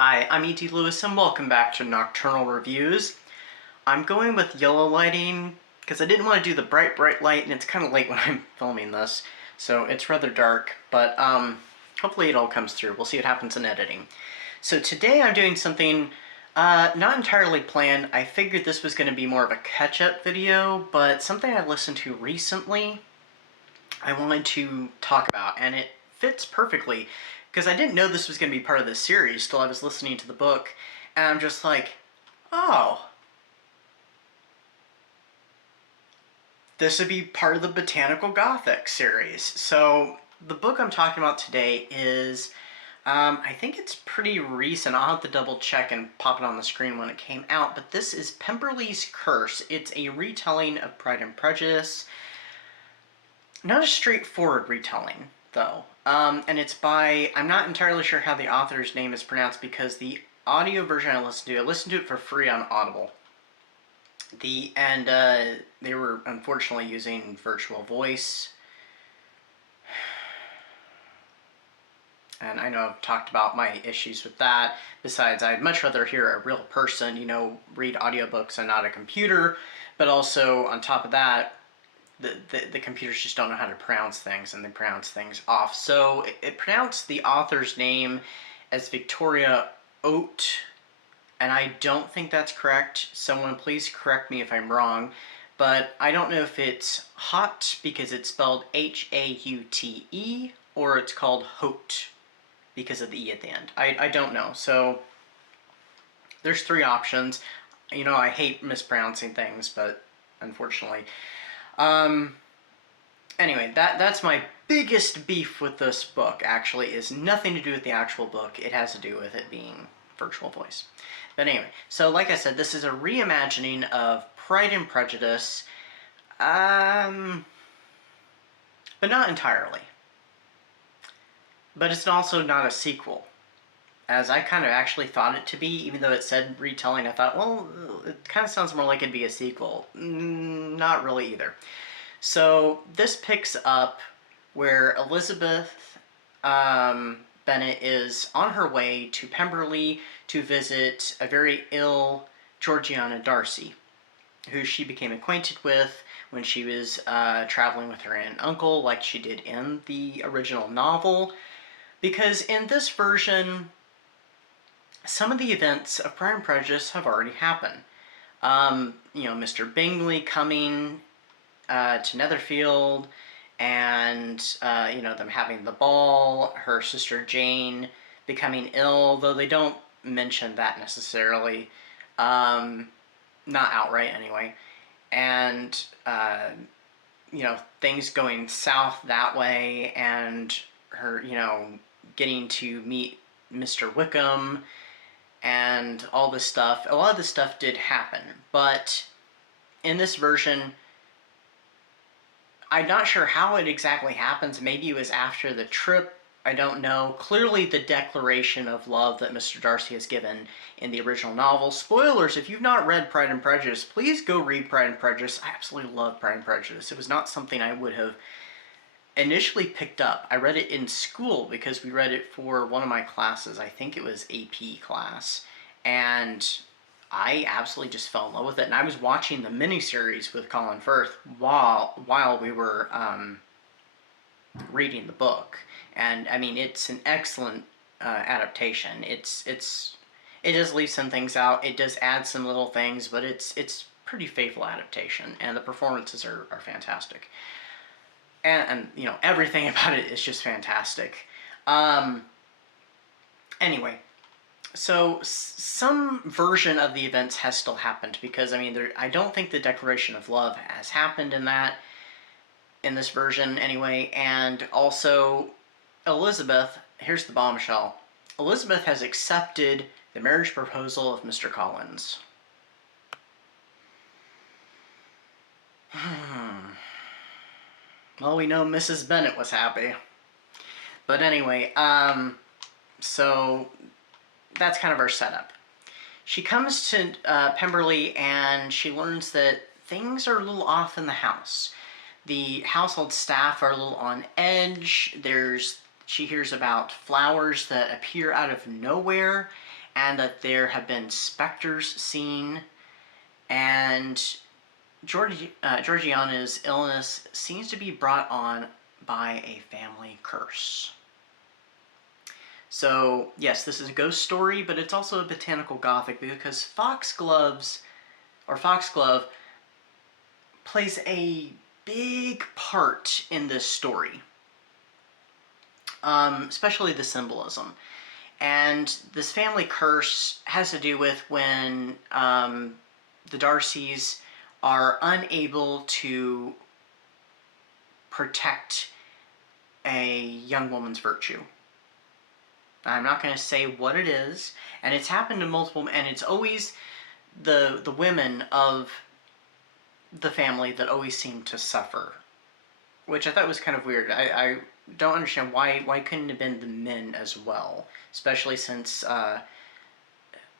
Hi, I'm E.T. Lewis and welcome back to Nocturnal Reviews. I'm going with yellow lighting because I didn't want to do the bright light, and it's kind of late when I'm filming this, so it's rather dark, but hopefully it all comes through. We'll see what happens in editing. So today I'm doing something not entirely planned. I figured this was going to be more of a catch-up video, but something I listened to recently I wanted to talk about, and it fits perfectly because I didn't know this was going to be part of this series till I was listening to the book, and I'm just like, oh, this would be part of the Botanical Gothic series. So the book I'm talking about today is, I think it's pretty recent. I'll have to double check and pop it on the screen when it came out, but this is Pemberley's Curse. It's a retelling of Pride and Prejudice. Not a straightforward retelling, though. And it's by, I'm not entirely sure how the author's name is pronounced because the audio version I listened to it for free on Audible. They were unfortunately using virtual voice. And I know I've talked about my issues with that. Besides, I'd much rather hear a real person, read audiobooks and not a computer. But also, on top of that, the computers just don't know how to pronounce things, and they pronounce things off. So it pronounced the author's name as Victoria Haute, and I don't think that's correct. Someone please correct me if I'm wrong, but I don't know if it's Haute because it's spelled H-A-U-T-E, or it's called Haute because of the E at the end. I don't know. So there's three options. I hate mispronouncing things, but unfortunately. Anyway, that's my biggest beef with this book, actually, is nothing to do with the actual book. It has to do with it being virtual voice. But anyway, so like I said, this is a reimagining of Pride and Prejudice, but not entirely. But it's also not a sequel, as I kind of actually thought it to be, even though it said retelling. I thought, well, it kind of sounds more like it'd be a sequel. Not really either. So this picks up where Elizabeth Bennet is on her way to Pemberley to visit a very ill Georgiana Darcy, who she became acquainted with when she was traveling with her aunt and uncle, like she did in the original novel. Because in this version, some of the events of Pride and Prejudice have already happened. Mr. Bingley coming to Netherfield, and them having the ball, her sister Jane becoming ill, though they don't mention that necessarily, not outright anyway, and things going south that way, and her getting to meet Mr. Wickham and all this stuff. A lot of this stuff did happen, but in this version, I'm not sure how it exactly happens. Maybe it was after the trip. I don't know. Clearly, the declaration of love that Mr. Darcy has given in the original novel. Spoilers, if you've not read Pride and Prejudice, please go read Pride and Prejudice. I absolutely love Pride and Prejudice. It was not something I would have initially picked up. I read it in school because we read it for one of my classes. I think it was AP class. And I absolutely just fell in love with it, and I was watching the miniseries with Colin Firth while we were reading the book, and I mean it's an excellent adaptation. It does leave some things out. It does add some little things, but it's pretty faithful adaptation, and the performances are fantastic, and everything about it is just fantastic. Anyway. So some version of the events has still happened because, I don't think the declaration of love has happened in this version anyway, and also Elizabeth, here's the bombshell, Elizabeth has accepted the marriage proposal of Mr. Collins. Well, we know Mrs. Bennet was happy. But anyway, so that's kind of our setup. She comes to Pemberley and she learns that things are a little off in the house. The household staff are a little on edge. She hears about flowers that appear out of nowhere, and that there have been specters seen, and Georgiana's illness seems to be brought on by a family curse. So, yes, this is a ghost story, but it's also a botanical gothic because Foxglove plays a big part in this story, especially the symbolism. And this family curse has to do with when the Darcys are unable to protect a young woman's virtue. I'm not going to say what it is, and it's happened to multiple, and it's always the women of the family that always seem to suffer, which I thought was kind of weird. I don't understand why couldn't it have been the men as well, especially since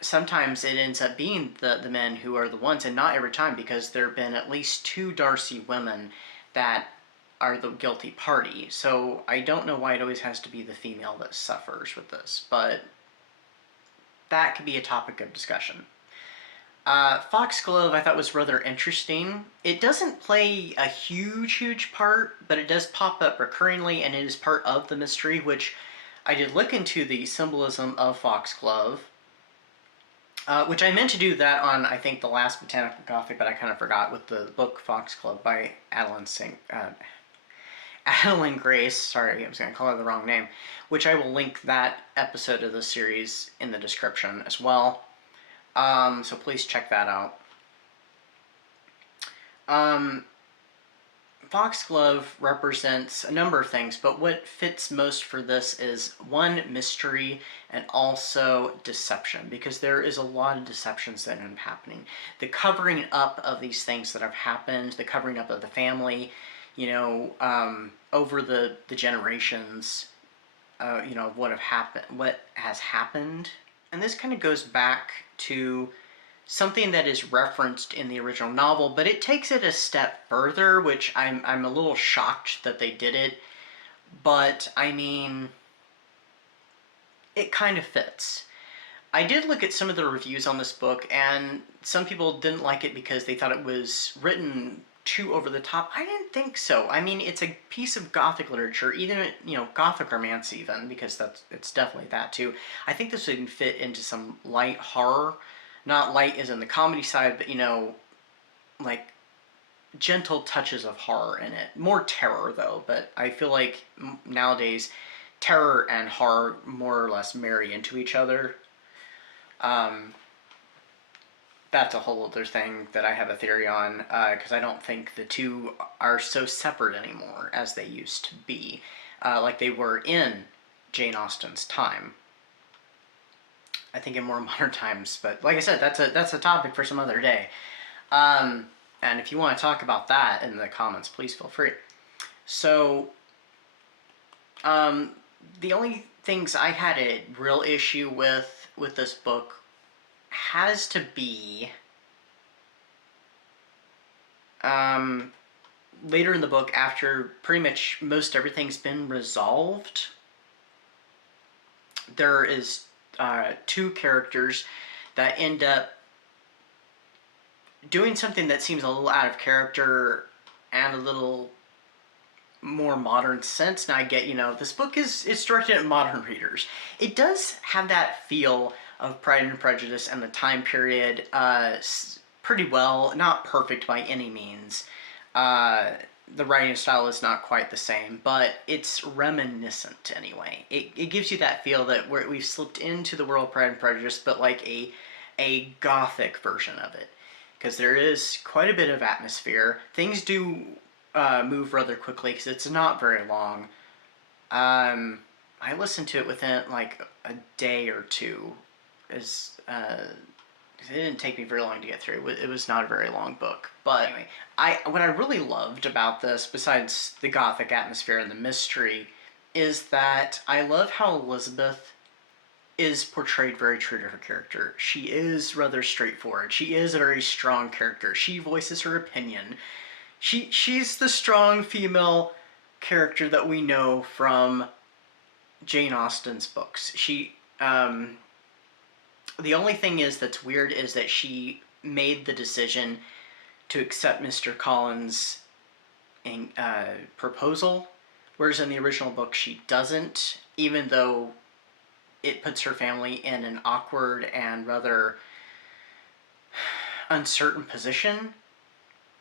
sometimes it ends up being the men who are the ones, and not every time, because there have been at least 2 Darcy women that are the guilty party. So I don't know why it always has to be the female that suffers with this, but that could be a topic of discussion. Foxglove I thought was rather interesting. It doesn't play a huge part, but it does pop up recurringly, and it is part of the mystery, which I did look into the symbolism of Foxglove, which I meant to do that on, I think, the last Botanical Gothic, but I kind of forgot, with the book Foxglove by Adeline Grace, sorry, I was going to call her the wrong name, which I will link that episode of the series in the description as well. So please check that out. Foxglove represents a number of things, but what fits most for this is, one, mystery, and also deception, because there is a lot of deceptions that end up happening. The covering up of these things that have happened, the covering up of the family, you know, over the generations, you know, what has happened. And this kind of goes back to something that is referenced in the original novel, but it takes it a step further, which I'm a little shocked that they did it, but I mean, it kind of fits. I did look at some of the reviews on this book, and some people didn't like it because they thought it was written too over the top. I didn't think so. I mean, it's a piece of Gothic literature, even, you know, Gothic romance even, because it's definitely that too. I think this would fit into some light horror. Not light as in the comedy side, but, you know, like gentle touches of horror in it. More terror, though, but I feel like nowadays terror and horror more or less marry into each other. That's a whole other thing that I have a theory on, because I don't think the two are so separate anymore as they used to be, like they were in Jane Austen's time. I think in more modern times, but like I said, that's a topic for some other day. And if you want to talk about that in the comments, please feel free. So, the only things I had a real issue with this book has to be later in the book, after pretty much most everything's been resolved. There is 2 characters that end up doing something that seems a little out of character and a little more modern sense. Now I get, you know, this book is directed at modern readers. It does have that feel of Pride and Prejudice and the time period pretty well. Not perfect by any means. The writing style is not quite the same, but it's reminiscent anyway. It gives you that feel that we've slipped into the world of Pride and Prejudice, but like a Gothic version of it. Because there is quite a bit of atmosphere. Things do move rather quickly because it's not very long. I listened to it within like a day or two. It didn't take me very long to get through. It was not a very long book. But anyway, what I really loved about this, besides the Gothic atmosphere and the mystery, is that I love how Elizabeth is portrayed very true to her character. She is rather straightforward. She is a very strong character. She voices her opinion. She's the strong female character that we know from Jane Austen's books. The only thing is that's weird is that she made the decision to accept Mr. Collins' proposal, whereas in the original book she doesn't, even though it puts her family in an awkward and rather uncertain position.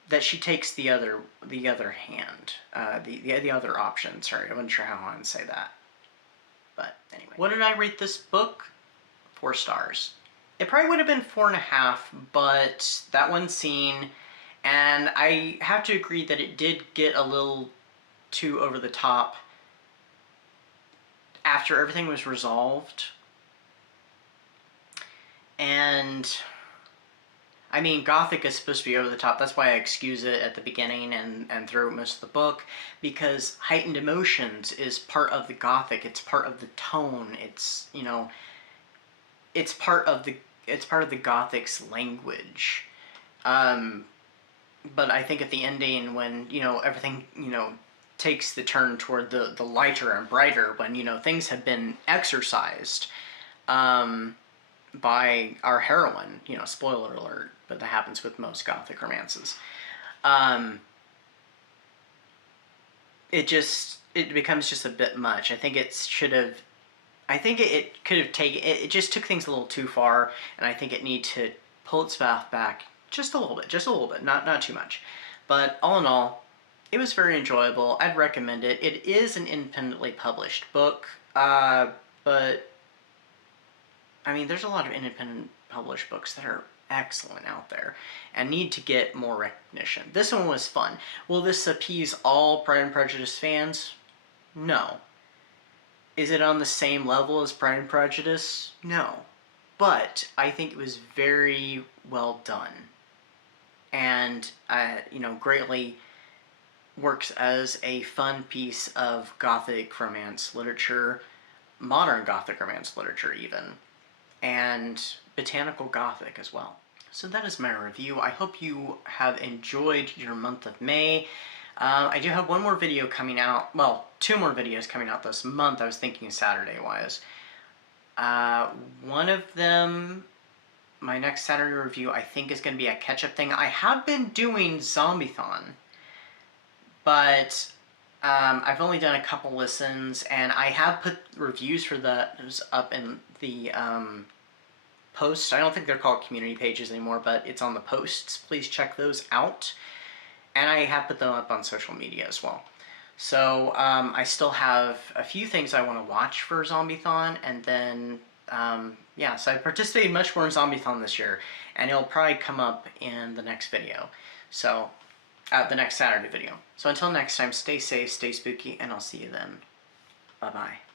That she takes the other hand, the other option. Sorry, I wasn't sure how I want to say that. But anyway, what did I rate this book? 4 stars. It probably would have been 4.5, but that one scene, and I have to agree that it did get a little too over the top after everything was resolved. And I mean, Gothic is supposed to be over the top. That's why I excuse it at the beginning and throughout most of the book, because heightened emotions is part of the Gothic. It's part of the tone. It's, you know, it's part of the Gothic's language. But I think at the ending, when, you know, everything, you know, takes the turn toward the lighter and brighter, when, you know, things have been exorcised, by our heroine, you know, spoiler alert, but that happens with most Gothic romances. It becomes just a bit much. I think it could have taken, it just took things a little too far, and I think it needs to pull its path back just a little bit, not too much. But all in all, it was very enjoyable. I'd recommend it. It is an independently published book, but I mean, there's a lot of independent published books that are excellent out there and need to get more recognition. This one was fun. Will this appease all Pride and Prejudice fans? No. Is it on the same level as Pride and Prejudice? No. But I think it was very well done. And, you know, greatly works as a fun piece of Gothic romance literature, modern Gothic romance literature even, and Botanical Gothic as well. So that is my review. I hope you have enjoyed your month of May. I do have one more video coming out, well, 2 more videos coming out this month. I was thinking Saturday-wise. One of them, my next Saturday review, I think is going to be a catch-up thing. I have been doing Zombiethon, but I've only done a couple listens, and I have put reviews for those up in the posts. I don't think they're called community pages anymore, but it's on the posts. Please check those out. And I have put them up on social media as well. So I still have a few things I want to watch for Zombiethon, and then yeah, so I participated much more in Zombiethon this year, and it'll probably come up in the next video. So the next Saturday video. So until next time, stay safe, stay spooky, and I'll see you then. Bye-bye.